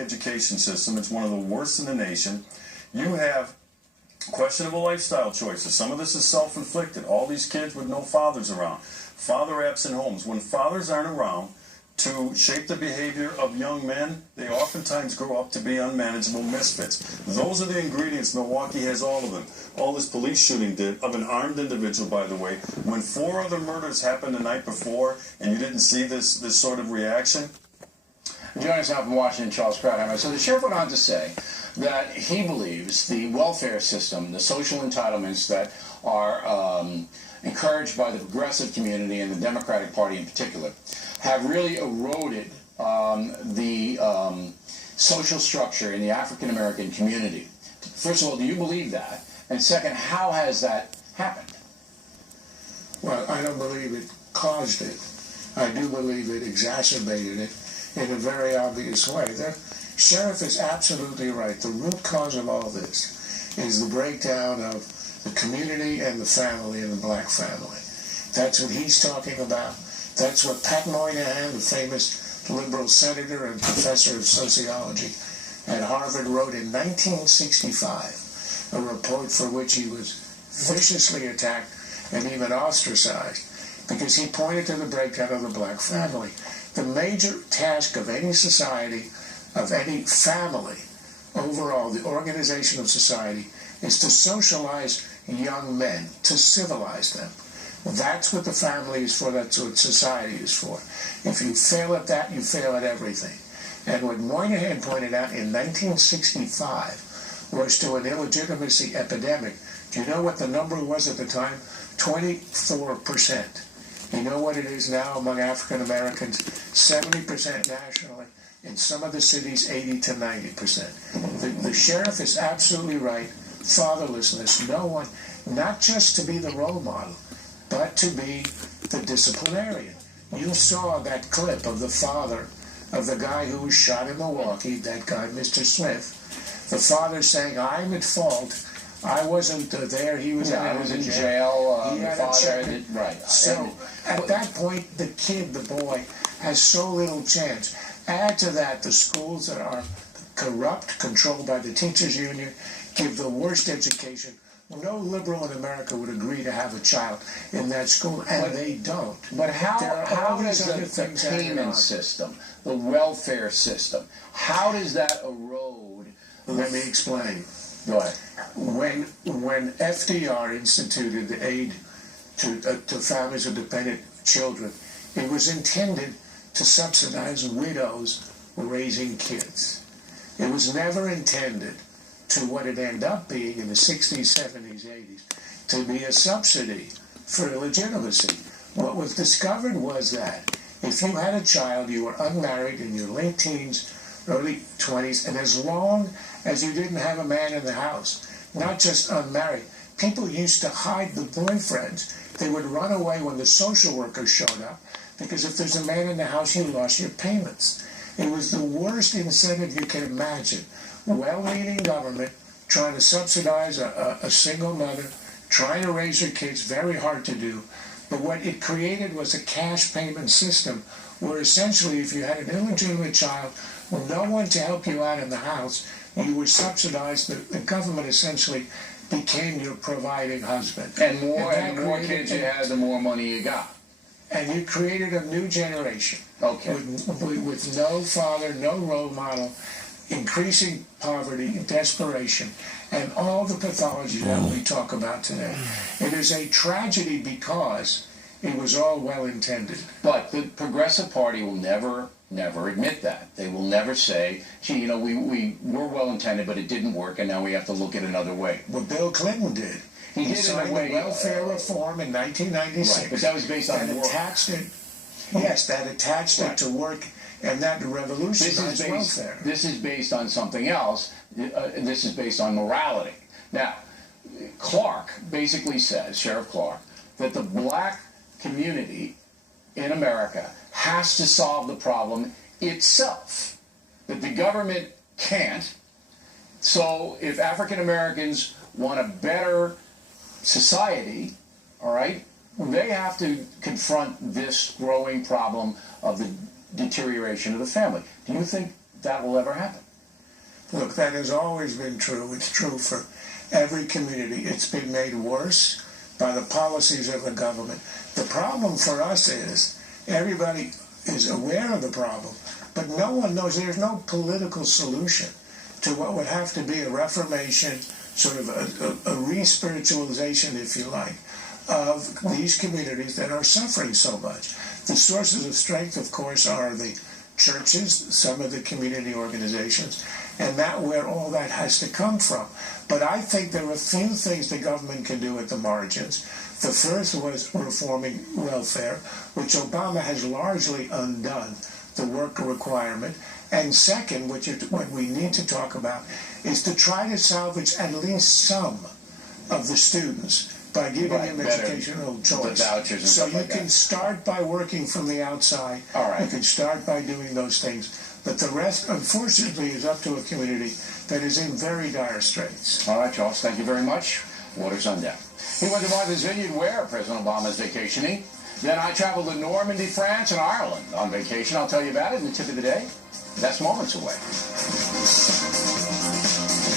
education system. It's one of the worst in the nation. You have questionable lifestyle choices. Some of this is self-inflicted. All these kids with no fathers around. Father-absent homes. When fathers aren't around to shape the behavior of young men, they oftentimes grow up to be unmanageable misfits. Those are the ingredients. Milwaukee has all of them. All this police shooting did, of an armed individual, by the way. When 4 other murders happened the night before and you didn't see this sort of reaction. Joining us now from Washington, Charles Krauthammer. So the sheriff went on to say that he believes the welfare system, the social entitlements that are encouraged by the progressive community and the Democratic Party in particular, have really eroded the social structure in the African-American community. First of all, do you believe that? And second, how has that happened? Well, I don't believe it caused it. I do believe it exacerbated it in a very obvious way. The sheriff is absolutely right. The root cause of all this is the breakdown of the community and the family and the black family. That's what he's talking about. That's what Pat Moynihan, the famous liberal senator and professor of sociology at Harvard, wrote in 1965, a report for which he was viciously attacked and even ostracized, because he pointed to the breakdown of the black family. The major task of any society, of any family, overall, the organization of society, is to socialize young men, to civilize them. That's what the family is for, that's what society is for. If you fail at that, you fail at everything. And what Moynihan pointed out in 1965 was to an illegitimacy epidemic. Do you know what the number was at the time? 24%. You know what it is now among African Americans? 70% nationally. In some of the cities, 80 to 90%. The sheriff is absolutely right. Fatherlessness. No one, not just to be the role model, but to be the disciplinarian. You saw that clip of the father of the guy who was shot in Milwaukee, that guy, Mr. Smith. The father saying, I'm at fault. I wasn't there. He was I was in jail. He had a check. Right. So at that point, the kid, the boy, has so little chance. Add to that the schools that are corrupt, controlled by the teachers union, give the worst education. No liberal in America would agree to have a child in that school, and they don't. But how does the payment system, the welfare system, how does that erode? Let me explain. Go ahead. When FDR instituted the aid to families of dependent children, it was intended to subsidize widows raising kids. It was never intended to what it ended up being in the 60s, 70s, 80s, to be a subsidy for illegitimacy. What was discovered was that if you had a child, you were unmarried in your late teens, early 20s, and as long as you didn't have a man in the house, not just unmarried, people used to hide the boyfriends. They would run away when the social worker showed up, because if there's a man in the house, you lost your payments. It was the worst incentive you can imagine. Well-meaning government trying to subsidize a single mother, trying to raise her kids, very hard to do. But what it created was a cash payment system where essentially if you had an illegitimate child with no one to help you out in the house, you were subsidized. The government essentially became your providing husband. And the more kids you had, the more money you got. And you created a new generation. Okay. With no father, no role model, increasing poverty, desperation, and all the pathology that we talk about today. It is a tragedy because it was all well intended. But the Progressive Party will never admit that. They will never say, gee, you know, we were well intended, but it didn't work, and now we have to look at another way. Well, Bill Clinton did. He did signed in a way, welfare reform in 1996. Right, but that was based on work. That attached it to work, and that revolutionized welfare. This is based on something else. This is based on morality. Now, Clark basically says, Sheriff Clark, that the black community in America has to solve the problem itself, that the government can't. So if African Americans want a better society, all right, they have to confront this growing problem of the deterioration of the family. Do you think that will ever happen? Look, that has always been true. It's true for every community. It's been made worse by the policies of the government. The problem for us is everybody is aware of the problem, but no one knows. There's no political solution to what would have to be a reformation, sort of a re-spiritualization, if you like, of these communities that are suffering so much. The sources of strength, of course, are the churches, some of the community organizations, and that where all that has to come from. But I think there are a few things the government can do at the margins. The first was reforming welfare, which Obama has largely undone, the worker requirement. And second, which is what we need to talk about, is to try to salvage at least some of the students by giving them educational choice. The vouchers and so stuff you like can that. Start by working from the outside. All right. You can start by doing those things. But the rest, unfortunately, is up to a community that is in very dire straits. All right, Charles, thank you very much. Water's on deck. He went to Martha's Vineyard where President Obama is vacationing. Then I traveled to Normandy, France, and Ireland on vacation. I'll tell you about it in the tip of the day. That's moments away.